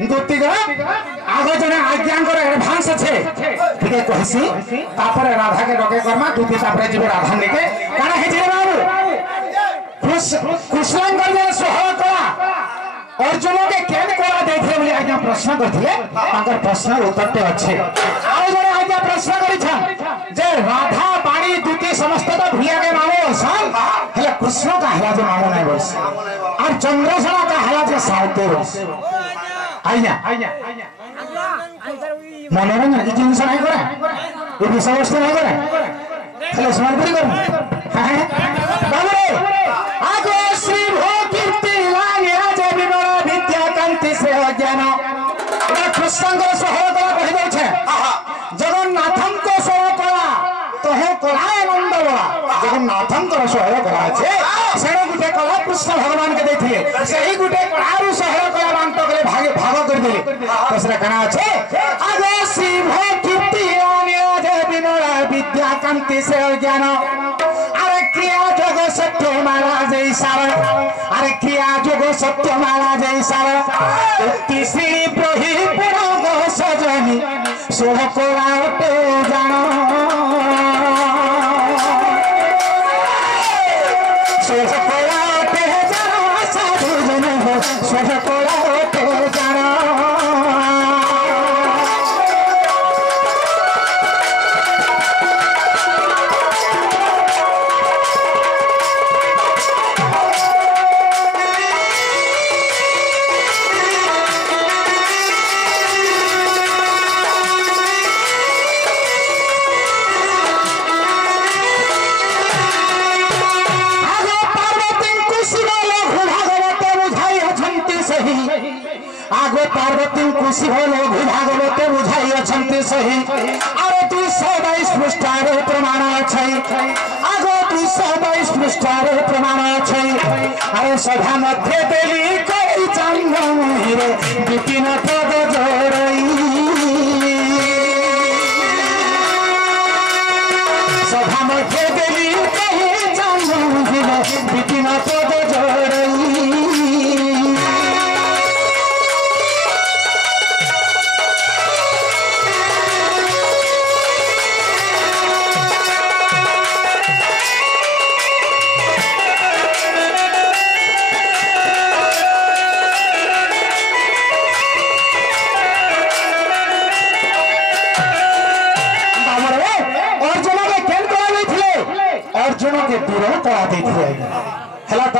দুটি আগে জনে আজ্ঞাঙ্কর এডভান্স আছে ঠিক কইছি তারপরে রাধাকে ডকে কর্মা দুটি তারপরে যাবে রাধা নিকে কানা হেজি রে বাবু কৃষ্ণঙ্কর যে সহল কলা অর্জুনকে কেন কলা দেখিলে বলি আজ্ঞা প্রশ্ন করলে তাঙ্কর প্রশ্নের উত্তরটি আছে আর জনে আজ্ঞা প্রশ্ন করিছেন যে রাধা বাণী দুটি সমস্ত তো ভুলিয়াকে মামো বলছেন হেলে কৃষ্ণ কাহিলা যে মামো নাই বলছে আর চন্দ্রসেনা কাহিলা যে সাহিত্য বলছে আইনা মনোরঞ্জন এই জিনিস নাই করে এই বিষয়বস্তু নাই করে তাহলে স্মরণ করি করবো হ্যাঁ বাবুরে আগো শ্রী ভো কীর্তি লাগিয়া যে বিমল বিদ্যা কান্তি সে জ্ঞান এটা কৃষ্ণঙ্কর সহল কলা কহি দৌছে জগন্নাথঙ্ক সহল কলা তো হে কলায় আনন্দ বলা জগন্নাথঙ্কর সহল কলা আছে সেটা গুটে কলা কৃষ্ণ ভগবানকে ଦେଇଥିଲେ ସେହି গুটে কলাରୁ ସହଳ କଲା ବାଣ୍ଟ କଲେ ଭାଗ କରିଦେଲେ ତ ସେଟା କାଣା ଅଛି ଆଗେ ଶିବ କୀର୍ତ୍ତି ଯେ ବିମଳ ବିଦ୍ୟା କାନ୍ତି ସେ ଜ୍ଞାନ আরে ক্রিয়া যোগ সত্য মারা যেই সার আরে ক্রিয়া যোগ সত্য মারা যেই সার উক্তি শ্রী প্রহি পুরগ সজনি সোহ কোরাতে জান সোহ কোরাতে জান সাধু জন সোহ কোরাতে জান आगो पार्वती खुशी हो लघु भागवत बुझाई अछंती सही अरे 222 पृष्ठारे प्रमाण छै आगो 222 पृष्ठारे प्रमाण छै अरे सभा मध्य देली कोई चंद्रमुनि रे विपिन पद जोड़ई सभा मध्य देली कोई चंद्रमुनि रे विपिन पद जोड़ई अर्जुन के दूर करा देथिले हला त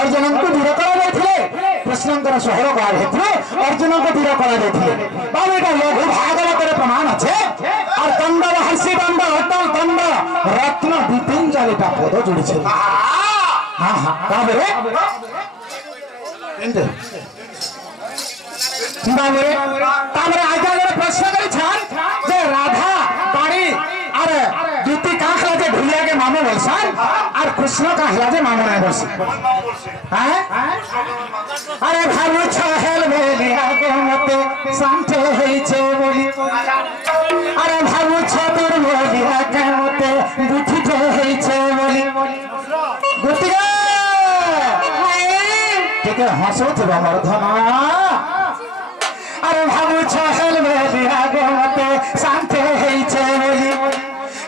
अर्जुन को दूर करा देथिले कृष्णंकर सहर करा देथिले अर्जुन को दूर करा देथिले बाबू एटा लघु भागवत रे प्रमाण আছে আর দণ্ড হর্ষি দণ্ড অটল দণ্ড রত্ন বিপিঞ্জলিটা পদ জুড়িছে হ্যাঁ হ্যাঁ বাবু রে এন্ড বাবু রে তারপরে আগে প্রশ্ন করেছেন যে রাধা বাড়ি আরে দুটি কাঁকড়া যে ভুলিয়া के मामो বলছেন আর কৃষ্ণ কাহিলা যে মামো নাই বলছে হ্যাঁ আরে ভাবু ছহেল বেলি আগে মতে শান্তি হইছে বলি আরে ভাবু ছদুর বলি আগে মতে বুঝিতে হইছে বলি গুটিরে টিকে হাসুথিবা মর্ধনা আরে ভাবু ছহেল বেলি আগে মতে শান্তি হইছে বলি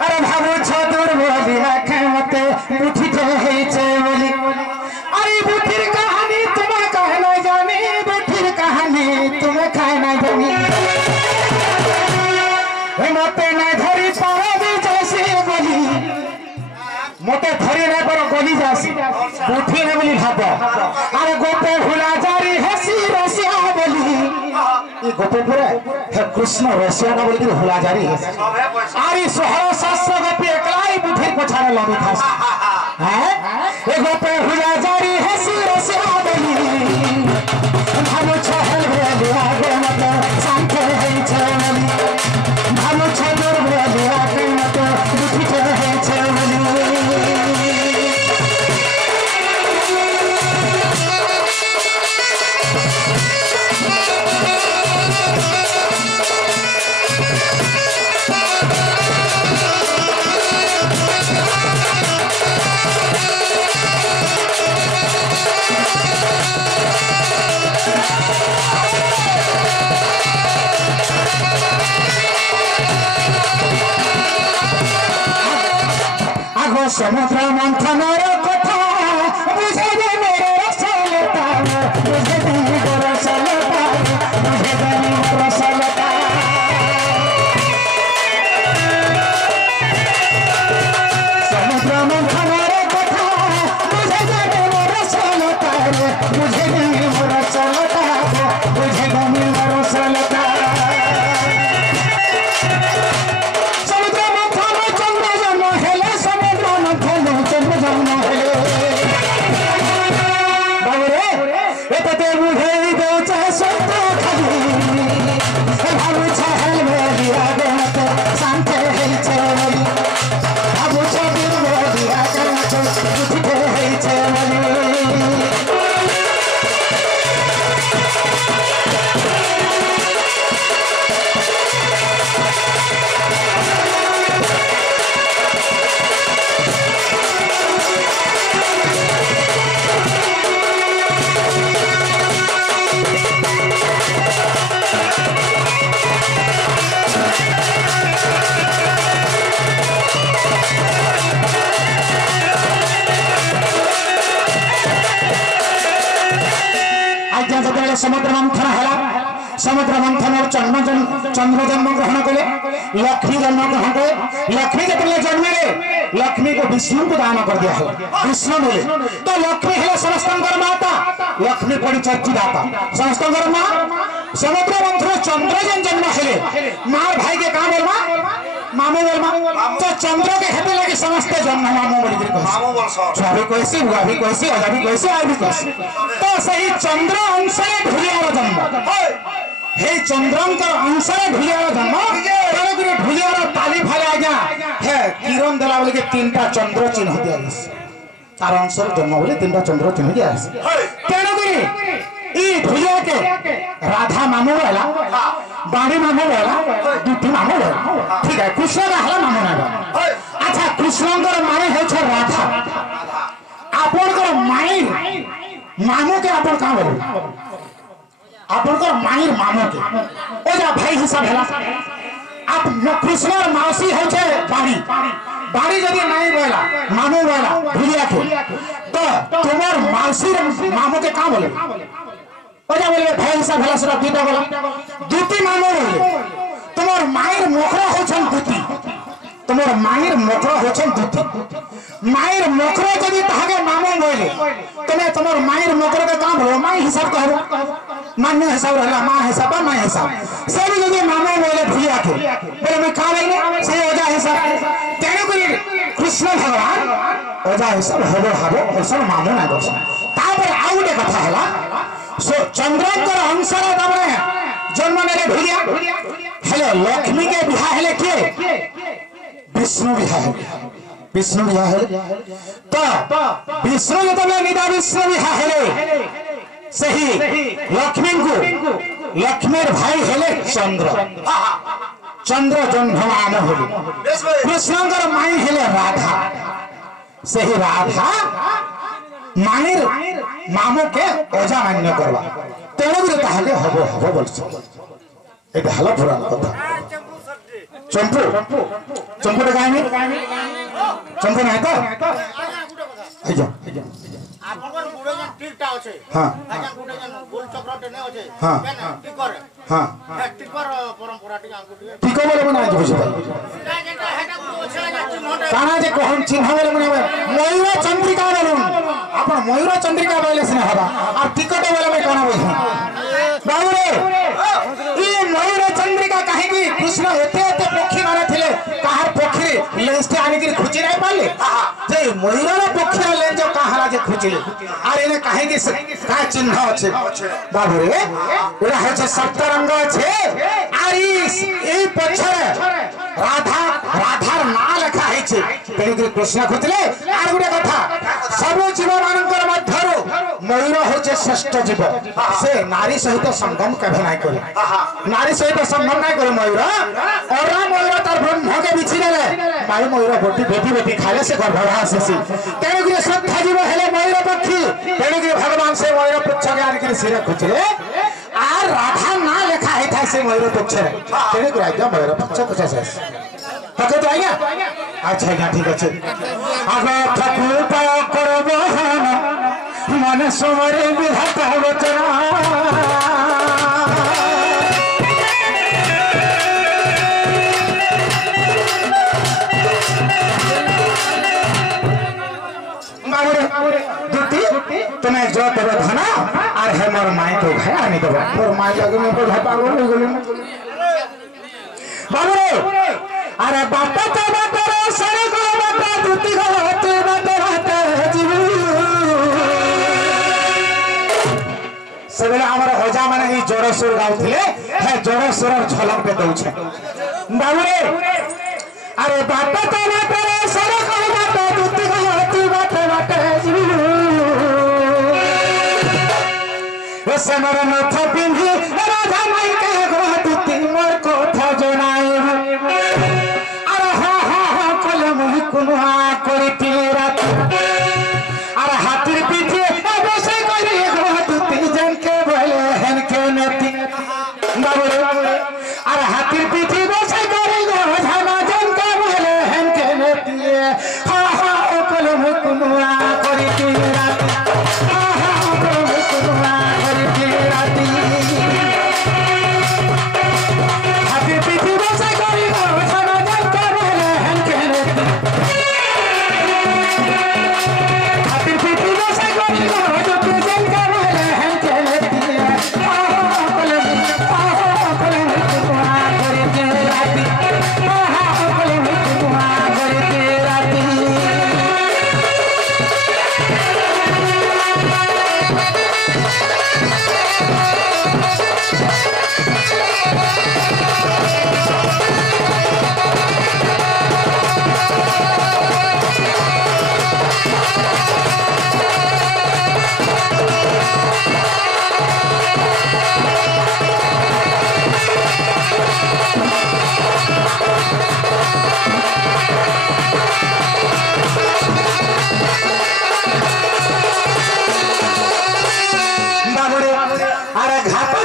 अरे भाबू छदुर बोली आखे मते बुझिते हेचे बोली अरे बुठिर कहानी तुम्हें कहे ना जानी बुठिर कहानी तुम्हें कहे ना जानी मते ना धरी पावे भी जैसी बोली मते धरी ना पर गली जासी बुठी ना बोली भाबो अरे गोपे भुला जारी हसी रसिया बोली ये गोपे पूरा हे कृष्ण रसिया ना बोली भुला जारी है आरी सोहर शास्त्र गोपी एकलाई बुठिर पछारे लगी था हैं ए गोपे भुला जारी हसी रसिया बोली भानु छहल बोली आगे मत शांत है छवली भानु छदुर बोली आगे मत बुठिते है छवली समुद्र मंथनर कथा बुझे दे मेरे रसलता बुझे दे मेरे रसलता बुझे दे मेरे रसलता समुद्र मंथनर कथा बुझे दे मेरे रसलता बुझे दे मेरे रसलता बुझे दे मेरे रसलता समुद्र मंथन है समुद्र मंथन और चंद्र जन्म ग्रहण कले लक्ष्मी जन्म ग्रहण कले लक्ष्मी जो जन्म लक्ष्मी को विष्णु को दान कर दिया है विष्णु बोले तो लक्ष्मी है समस्त माता लक्ष्मी पड़ी चर्चिदाता समस्त माँ समुद्र मंथन चंद्र जन्म है मार भाई के काम बोलमा मामू बोलमा तो चंद्र के हेतु लगे समस्त जन्म मामू बोली छुआ भी कैसी बुआ भी कैसी अजा भी कैसी आ भी कैसी तो सही चंद्र अंशरे ढुलियार जन्म हे चंद्रंकर अंशरे ढुलियार जन्म तेरे ढुलियार ताली फाले आज्ञा हे किरण देला बोले के तीनटा चंद्र चिन्ह दिया तार अंशरे जन्म बोले तीनटा चंद्र चिन्ह दिया तेरे ई ढुलिया के राधा मामू वाला बाणी मामू वाला दुटी मामू वाला ठीक है कृष्ण का हला मामू ना अच्छा कृष्णंकर माने है छ राधा आपनकर माई मामू के आपन का बोल आपनकर माई मामू के ओ जा भाई हिसाब हला आप कृष्ण और मौसी है छ बाणी बाणी जदी नहीं बोला मामू वाला ढुलिया के तो तुम्हार मौसी मामू के का बोले ओजा बोले भाई हिसाब हला सरा दुटा बोला दुटी मामू बोले तुम्हार माईर मोखरा होछन दुटी तुम्हार माईर मोखरा होछन दुटी माईर मोखरा जदी ताके मामू बोले तमे तुम्हार माईर मोखरा का काम बोलो माई हिसाब कहबो मान्य हिसाब रहला मां हिसाब माई हिसाब से भी जदी मामू बोले भुलिया के बोले मैं का नहीं से ओजा हिसाब तेने कोई कृष्ण भगवान ओजा हिसाब हबो हबो ओसन मामू ना दोस तापर आउडे कथा हला सो चंद्रंकर अंशर तमने जन्म नेले ढुलिया हेलो लक्ष्मी के बिहा हेले के विष्णु बिहा है विष्णु बिहा है तो विष्णु जो तमने निदा विष्णु बिहा हेले सही लक्ष्मी को लक्ष्मीर भाई हेले चंद्र चंद्र जन्म आम होले कृष्णंकर माई हेले राधा सही राधा माईर मामू के ओजा मान्य करवा तेरे ताहले हबो हबो बोलछ एटा हला पुराण कथा चंपू चंपू गाय में चंपू नहीं तो आजा आपनकर गुडे जन टिकटा होछे हां आजा गुडे जन गोल चक्र ने होछे हां टिकर हां टिकर परंपरा टिक आंकु टिको बोले बना आज बुझे जेटा हेटा होछे ना चिन्हटे काना जे कहन चिन्ह बोले बना मयूर चंद्रिका बोलूं आपण मयूर चंद्रिका बोले सिने हबा आ टिकट बोले में कोना बोल बाबू रे ई मयूर चंद्रिका काहे की कृष्ण एते एते पक्षी माने थिले काहर पक्षी लेस्टे आनी के खुची नहीं पाले जे मयूर पक्षी लेंज काहरा जे खुचिले आर एने काहे की का चिन्ह আছে बाबू रे एरा है सप्तरंग আছে আর এই পছরে রাধা রাধার না লেখা হইছে তেনে কৃষ্ণ খুঁজলে আর গুড়ে কথা সব জীব মানଙ୍କର ମଧ୍ୟରୁ ময়ূর হচ্ছে শ্রেষ্ঠ জীব সে নারী সহিত সঙ্গম কেবে নাই করে নারী সহিত সঙ্গম নাই করে ময়ূর অরা ময়ূর তার ব্রহ্মকে বিছি দেলে বায়ু ময়ূর বটি বেটি বেটি খাইলে সে গর্ভবাস আসি তেনে গুড়ে শ্রদ্ধা জীব হেলে ময়ূর পক্ষী তেনে গুড়ে ভগবান সে ময়ূর পুচ্ছকে আনিকি শিরে খুঁজলে আর রাধা না লেখা হইতাই সে ময়ূর পুচ্ছরে তেনে গুড়ে আজ্ঞা ময়ূর পুচ্ছ পুচ্ছ শেষ তাকে তো আজ্ঞা अच्छा आज्ञा ठीक अच्छे আগে ঠাকুর পাও করব মনে সমরে বিধাতা বচনা তুমি जो देवे धना और हे मोर माई को भाई आनी देबो मोर माई लगे मोर भाई पागल हो गेल बाबू अरे बापा तो बापा रे सरे को बापा दुती को होते बापा रहते जीव सबले हमर होजा माने ई जोर सुर गाउथिले हे जोर सुर झलक पे दउछे बाबू अरे बापा तो बापा रे सरे को बापा दुती को होते बापा रहते जीव समर नथ पिंधी राधा माई के गोदुती मोर कोठा जनाई अरे हा हा हा कले मुहि कुनुआ करिति रात अरे हाथीर पीठे बसे करी गोदुती जन के बोले हन के नती बाबू अरे हाथीर पीठे बसे करी गोधाना जन के बोले हन के नती हा हा कले मुहि कुनुआ करिति रात हा हा कले मुहि कुनुआ हाथी पीठी बसे करी गोधाना जन के बोले हन के नती हाथी पीठी बसे करी गोधुती जन के बोले हन के नती कले कुनुआ करिति राती कले कुनुआ करिति राती अरे घाट